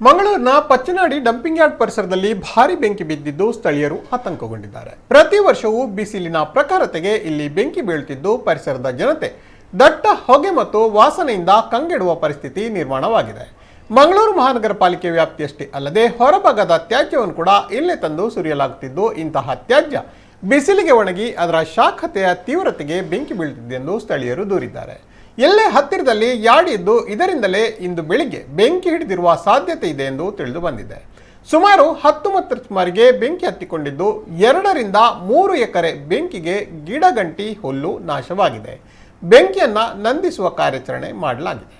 ಮಂಗಳೂರಿನ Pachchanadi dumping yard ಪರಿಸರದಲ್ಲಿ ಭಾರಿ ಬೆಂಕಿ ಬಿದ್ದಿದ್ದು ಸ್ಥಳೀಯರು ಆತಂಕಗೊಂಡಿದ್ದಾರೆ. ಪ್ರತಿ ವರ್ಷವೂ ಬಿಸಿಲಿನ ಪ್ರಖರತೆಗೆ ಇಲ್ಲಿ ಬೆಂಕಿ ಬೀಳುತ್ತಿದ್ದು ಪರಿಸರದ ಜನತೆ ದಟ್ಟ ಹೊಗೆ ಮತ್ತು ವಾಸನೆಯಿಂದ ಕಂಗೆಡುವ ಪರಿಸ್ಥಿತಿ ನಿರ್ಮಾಣವಾಗಿದೆ. ಮಂಗಳೂರು ಮಹಾನಗರ ಪಾಲಿಕೆ ವ್ಯಾಪ್ತಿಯಷ್ಟೇ ಅಲ್ಲದೆ ಹೊರಭಾಗದ ತ್ಯಾಜ್ಯವನ್ನು ಕೂಡ ಇಲ್ಲೇ ತಂದು ಸುರಿಯಲಾಗುತ್ತಿದ್ದು ಇಂತಹ ತ್ಯಾಜ್ಯ ಬಿಸಿಲಿಗೆ ಒಣಗಿ ಅದರ ಶಾಖತೆಯ ತೀವ್ರತೆಗೆ ಬೆಂಕಿ ಬೀಳುತ್ತಿದೆ ಎಂದು ಸ್ಥಳೀಯರು ದೂರಿದ್ದಾರೆ. ಎಲ್ಲೇ ಹತ್ತಿರದಲ್ಲಿ ಯಾರ್ಡ್ ಇದ್ದು ಇದರಿಂದಲೇ ಇಂದು ಬೆಳಿಗ್ಗೆ ಬೆಂಕಿ ಹಿಡಿದಿರುವ ಸಾಧ್ಯತೆ ಇದೆ ಎಂದು ತಿಳಿದು ಬಂದಿದೆ. ಸುಮಾರು 10 ಸುಮಾರಿಗೆ ಬೆಂಕಿ ಹತ್ತಿಕೊಂಡಿದ್ದು 2 ರಿಂದ 3 ಎಕರೆ ಬೆಂಕಿಗೆ ಗಿಡಗಂಟಿ ಹುಲ್ಲು ನಾಶವಾಗಿದೆ. ಬೆಂಕಿಯನ್ನ ನಂದಿಸುವ ಕಾರ್ಯಾಚರಣೆ ಮಾಡಲಾಗಿದೆ.